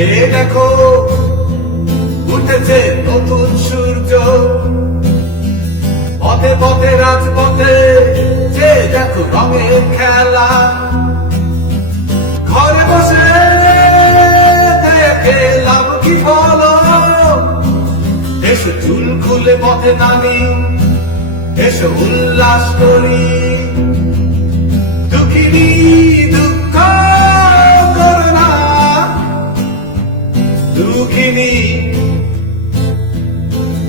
যে দেখো উঠেছে নতুন সূর্য, পথে পথে রাজপথে যে দেখো রঙের খেলা। ঘরে বসে দেখে লাভ কি হলো, এসো চুল খুলে পথে নামি, এসো উল্লাস করি। দুঃখিনী দুঃখ করো না, দুঃখিনী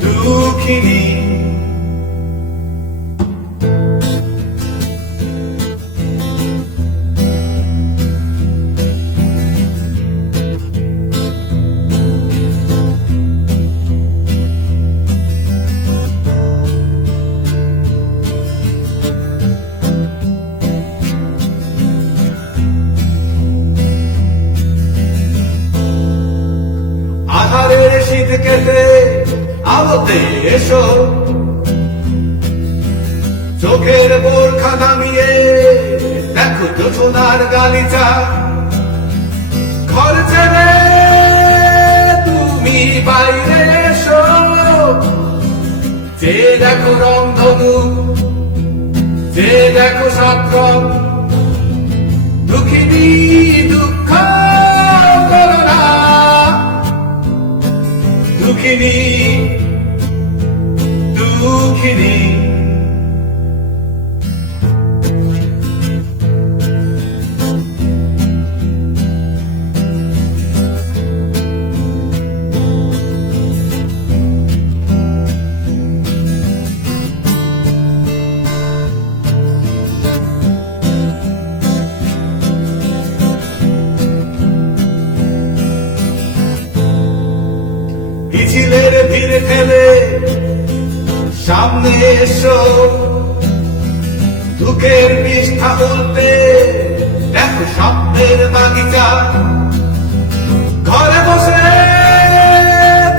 দুঃখিনী। আধারের শীত কেটে আলোতে এসো, চোখের বোরখা নামিয়ে দেখো যোজনার গালিচা। ঘর ছেড়ে তুমি বাইরে এসো, যে দেখো রংধনু, যে দেখো সাতরং। দুঃখিনী দুঃখ করো না, দুঃখিনী দুঃখিনী। মিছিলের ভিড় ঠেলে সামনে এসো, দুঃখের পৃষ্ঠা বলতে দেখো স্বপ্নের বাগিচা। ঘরে বসে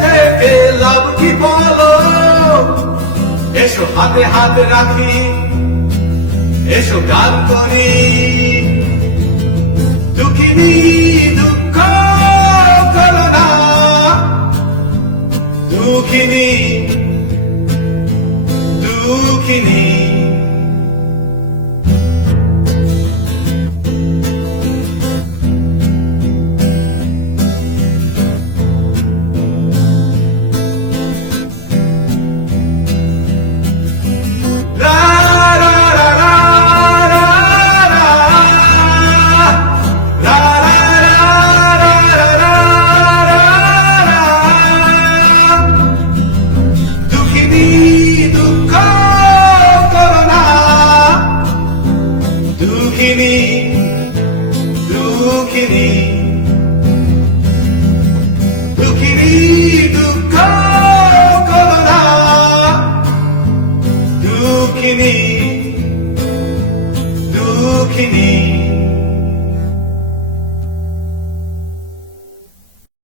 থেকে লাভ কি বলো, এসো হাতে হাত রাখি, এসো গান করি। দুঃখিনী দুঃখ করো না, দুঃখিনী দুঃখিনী। দুঃখিনী দুঃখিনী দুঃখিনী।